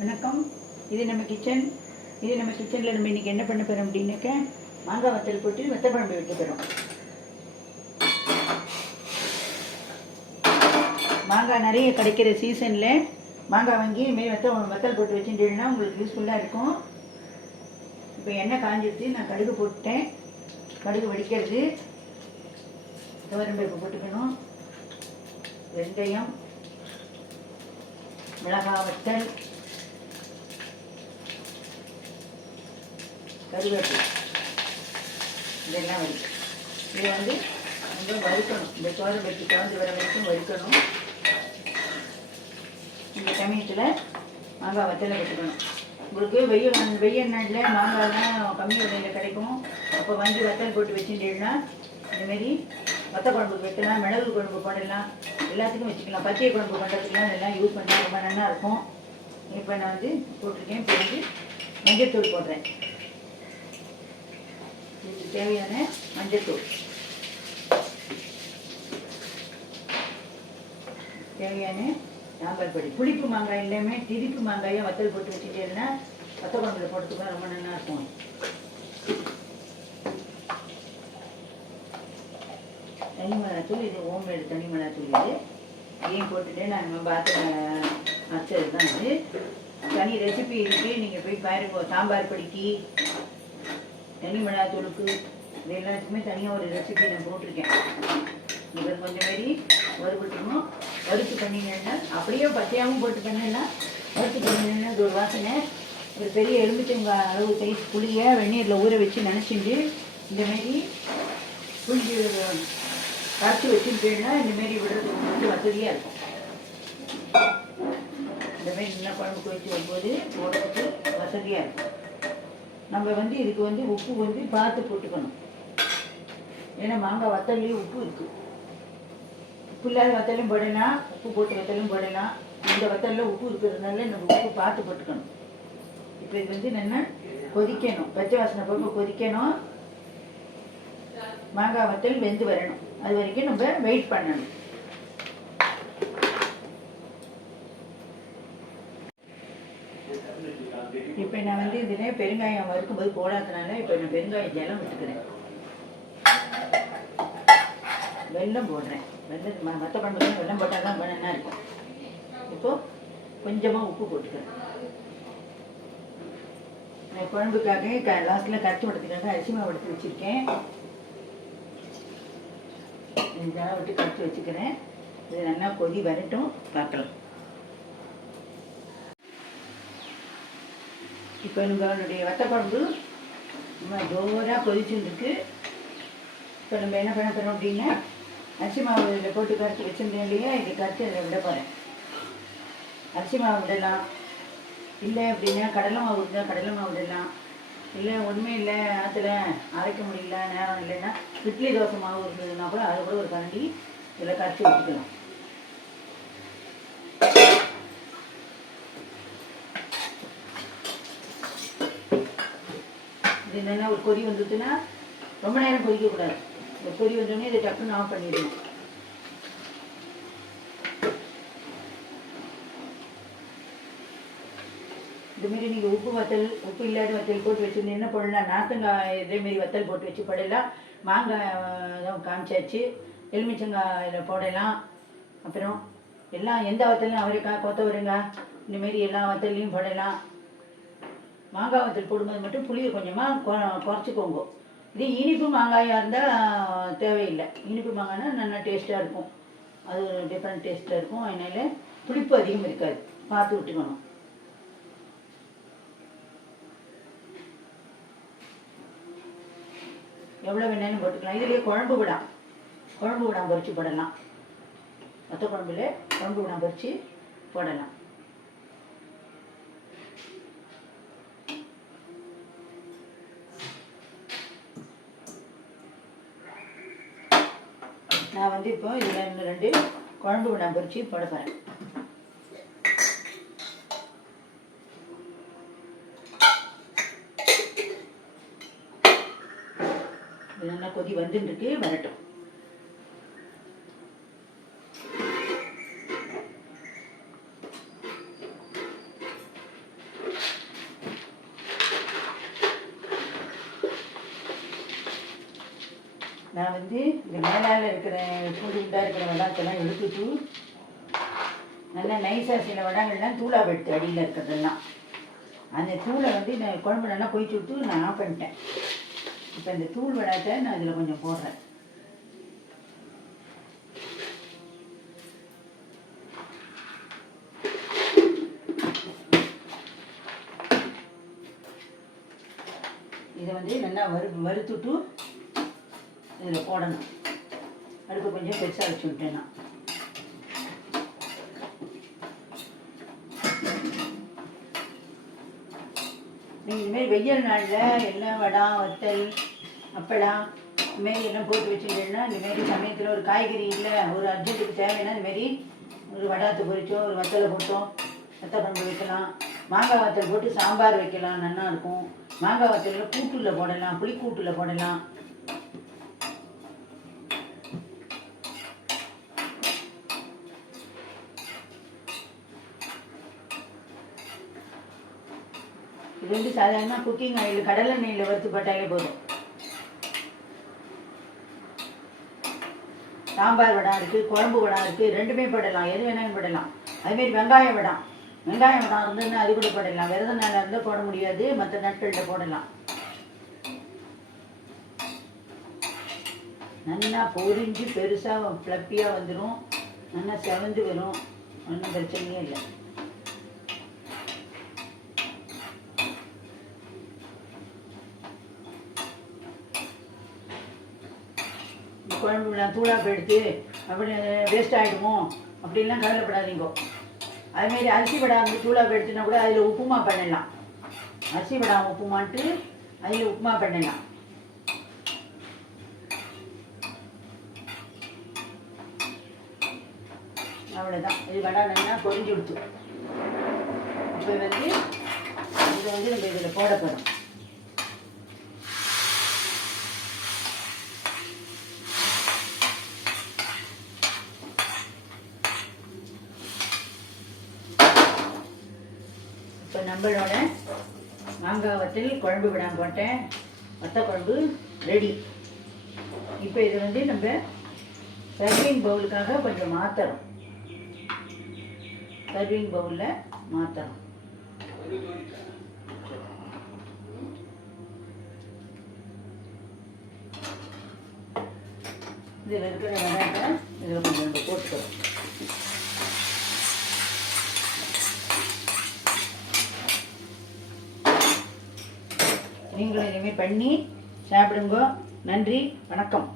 வணக்கம். இது நம்ம கிச்சனில் நம்ம இன்றைக்கி என்ன பண்ண போகிறோம் அப்படின்னாக்க மாங்காய் வத்தல் போட்டு வத்த குழம்பு வைக்க போகிறோம். மாங்காய் நிறைய கிடைக்கிற சீசனில் மாங்காய் வாங்கி இதுமாரி வத்தல் போட்டு வச்சுட்டீங்கன்னா உங்களுக்கு யூஸ்ஃபுல்லாக இருக்கும். இப்போ எண்ணெய் காஞ்சிடுச்சு, நான் கடுகு போட்டுட்டேன். கடுகு வடிக்கிறது, துவரம்பருப்பு போட்டுக்கணும், வெந்தயம், மிளகாய் வத்தல், கருவேப்பிலை, இதெல்லாம் வரும். இதை கொஞ்சம் வறுக்கணும். இந்த துவரம்பருப்பு கலந்து வர வரைக்கும் வறுக்கணும். இந்த சமயத்தில் மாங்காய் வத்தலை வச்சுக்கணும். உங்களுக்கு வெயில் நாளில் மாங்காய்லாம் கம்மி விலையில் கிடைக்கும். அப்போ வாங்கி வத்தல் போட்டு வச்சுட்டீங்கன்னா இதுமாரி வத்த குழம்புக்கு வைக்கலாம், மிளகு குழம்பு போடலாம், எல்லாத்துக்கும் வச்சுக்கலாம். பச்சை குழம்பு பண்ணுறதுக்குலாம் இதெல்லாம் யூஸ் பண்ணால் ரொம்ப நல்லா இருக்கும். இப்போ நான் போட்டிருக்கேன். இப்போ மஞ்சள்தூள் போடுறேன். இதுக்கு தேவையான மஞ்சள்தூள், தேவையான சாம்பார் பொடி. புளிப்பு மாங்காய் எல்லாமே திரிப்பு மாங்காயை வத்தல் போட்டு வச்சுட்டேன்னா வத்த குழம்புல போட்டுக்கலாம், ரொம்ப நல்லா இருக்கும். தனி மிளகாத்தூள், இது ஹோம்மேடு தனி மிளகாத்தூள். இது ஏன் போட்டுட்டு நான் பாத்திரம் அரைச்சது தான். இது தனி ரெசிபி இருக்குது, நீங்கள் போய் பாருங்க. சாம்பார் பொடிக்கு, தனி மிளகாத்தூளுக்கு, இது எல்லாத்துக்குமே தனியாக ஒரு ரெசிபி நான் போட்டிருக்கேன். இது கொஞ்சம் மாரி வறுபட்டுக்கணும். வறுத்து பண்ணிங்கன்னா அப்படியே பச்சையாகவும் போட்டு பண்ணினா, வறுத்து பண்ணிங்கன்னா அது ஒரு வாசனை. ஒரு பெரிய எலுமிச்சங்காய் அளவு சைஸ் புளியை வெந்நீரில் ஊற வச்சு நினச்சிட்டு இந்தமாரி புளிஞ்சு கரைச்சி வச்சுட்டேன்னா இந்தமாரி விடுறதுக்கு வந்து வசதியாக இருக்கும். இந்தமாரி நல்லா குழம்புக்கு வச்சு வரும்போது போடுறதுக்கு வசதியாக இருக்கும். நம்ம இதுக்கு உப்பு பார்த்து போட்டுக்கணும். ஏன்னா மாங்காய் வத்தல்லையும் உப்பு இருக்குது. உப்பு இல்லாத வத்தலையும் போடலாம், உப்பு போட்டு வத்தலும் போடலாம். இந்த வத்தலில் உப்பு இருக்கிறதுனால நம்ம உப்பு பார்த்து போட்டுக்கணும். இப்போ இது நல்லா கொதிக்கணும், பச்சை வாசனை போக கொதிக்கணும். மாங்காய் வத்தல் வெந்து வரணும், அது வரைக்கும் நம்ம வெயிட் பண்ணணும். இப்போ நான் இதில் பெருங்காயம் வறுக்கும்போது போடாதனால இப்போ நான் பெருங்காய ஜலம் விட்டுக்கிறேன். வெல்லம் போடுறேன். வெல்லம் வத்த குழம்புக்கு வெல்லம் போட்டால் தான் ரொம்ப நல்லா இருக்கும். இப்போது கொஞ்சமாக உப்பு போட்டுக்கிறேன். நான் குழம்புக்காக லாஸ்ட்டில் கரைச்சி விடுறதுக்காக அரிசி மாவு எடுத்து வச்சுருக்கேன். இதெல்லாம் விட்டு கரைச்சி வச்சுக்கிறேன். இது நல்லா கொதி வரட்டும், பார்க்கலாம். இப்போ நம்மளுடைய வத்த குழம்பு நம்ம ஜோராக கொதிச்சுருக்கு. இப்போ நம்ம என்ன பண்ண போகிறோம் அப்படின்னா, அரிசி மாவு இதில் போட்டு கரைச்சி வச்சுருந்தேன் இல்லையா, இதை கரைச்சி அதில் விட போகிறேன். அரிசி மாவு விடலாம், இல்லை அப்படின்னா கடலை மாவு இருந்தால் கடலை மாவு விடலாம். இல்லை ஒன்றுமே இல்லை, ஆற்றுல அரைக்க முடியல, நேரம் இல்லைன்னா இட்லி தோசை மாவு இருந்ததுன்னா கூட அதை கூட ஒரு கரண்டி இதில் கரைச்சி வச்சுக்கலாம். இது என்னென்னா ஒரு கொதி வந்துச்சுன்னா ரொம்ப நேரம் கொதிக்கக்கூடாது. ஒரு கொதி வந்தோடனே இதை டக்குன்னு ஆஃப் பண்ணிடணும். இதுமாரி நீங்கள் உப்பு இல்லாத வத்தல் போட்டு வச்சுருந்து என்ன போடலாம், நார்த்தங்காய் இதேமாரி வத்தல் போட்டு வச்சு போடலாம். மாங்காய் காமிச்சாச்சு, எலுமிச்சங்காயில் போடலாம். அப்புறம் எல்லாம் எந்த வத்தலையும் அவரைக்காய், கொத்தவரங்காய், இந்தமாரி எல்லா வத்தல்லையும் போடலாம். மாங்காய் வத்தல் போடும்போது மட்டும் புளியை கொஞ்சமாக குறைச்சிக்கோங்க. இதே இனிப்பு மாங்காயாக இருந்தால் தேவையில்லை. இனிப்பு மாங்காய்னா நல்லா டேஸ்ட்டாக இருக்கும், அது ஒரு டிஃப்ரெண்ட் டேஸ்ட்டாக இருக்கும். அதனால் புளிப்பு அதிகம் இருக்காது, பார்த்து விட்டுக்கணும். எவ்வளோ வேணாலும் போட்டுக்கலாம். இதுலேயே குழம்பு விடாமல் பறித்து போடலாம். வத்த குழம்புல குழம்பு விடாமல் பறித்து போடலாம். நான் இப்போ இதில் இன்னும் 2 குழம்பு விடாமல் பறித்து போட போகிறேன். இது நல்லா கொதி வந்துருக்கு, வரட்டும். வந்து இந்த மேலால் இருக்கிற கூடி உண்டாக இருக்கிற வடாத்தெல்லாம் எடுத்துட்டு நல்லா நைஸாக சில வடங்கள்லாம் தூளாக எடுத்து அடியில் இருக்கிறதெல்லாம் அந்த தூளை வந்து நான் குழம்பு நல்லா கொதிச்சு விட்டு நான் ஆஃப் பண்ணிட்டேன். இப்போ இந்த தூள் வடாத்தை நான் இதில் கொஞ்சம் போடுறேன். இதை வந்து நல்லா வறுத்துட்டு இதில் போடணும். அடுப்பு கொஞ்சம் பெருசாக வச்சு விட்டேன் நான். நீங்கள் இதுமாரி வெயில் நாளில் எல்லாம் வடம் வத்தல் அப்பளம் இதுமாரி எல்லாம் போட்டு வச்சுட்டேன்னா இந்தமாரி சமயத்தில் ஒரு காய்கறி இல்லை ஒரு அர்ஜென்ட்டுக்கு தேவைன்னா இதுமாரி ஒரு வடாத்து பொரிச்சோ ஒரு வத்தலை போட்டோம் வத்தல் குழம்பு வைக்கலாம். மாங்காய் வத்தல் போட்டு சாம்பார் வைக்கலாம், நல்லாயிருக்கும். மாங்காய் வத்தலில் கூட்டில் போடலாம், புளிக்கூட்டில் போடலாம். இது வந்து சாதாரணமாக குக்கிங் ஆயில் கடலெண்ணெயில் வறுத்து போட்டாலே போதும். சாம்பார் வடம் இருக்குது, குழம்பு வடம் இருக்குது, ரெண்டுமே போடலாம், எது வேணாலும் போடலாம். அதுமாரி வெங்காய வடம் இருந்ததுன்னா அது கூட போடலாம். விரத நாளாக இருந்தால் போட முடியாது, மற்ற நாட்களில் போடலாம். நல்லா பொரிஞ்சு பெருசாக ஃப்ளப்பியாக வந்துடும், நல்லா செவந்து வரும், ஒன்றும் பிரச்சனையே இல்லை. குழம்புலாம் தூளாக எடுத்து அப்படி வேஸ்ட் ஆகிடுமோ அப்படின்லாம் கவலைப்படாதீங்க. அதுமாரி அரிசி வடை வந்து தூளாக எடுத்துனா கூட அதில் உப்புமா பண்ணலாம். அரிசி வடை உப்புமான்ட்டு அதில் உப்புமா பண்ணலாம். அவ்வளோதான். இது வடை நல்லா பொரிஞ்சு விடுத்து. இப்போ வந்து இதை வந்து நம்ம இதில் போட போகிறோம். இப்போ நம்மளோட மாங்காய் வத்தல் குழம்பு விடாமல் போட்டேன், வத்த குழம்பு ரெடி. இப்போ இது வந்து நம்ம சர்விங் பவுலுக்காக கொஞ்சம் மாற்றணும். சர்விங் பவுலில் மாற்றணும். இதில் இருக்கிற வெங்காயத்தை இதில் கொஞ்சம் நம்ம போட்டுக்கிறோம். நீங்களும் இதுமாரி பண்ணி சாப்பிடுங்க. நன்றி, வணக்கம்.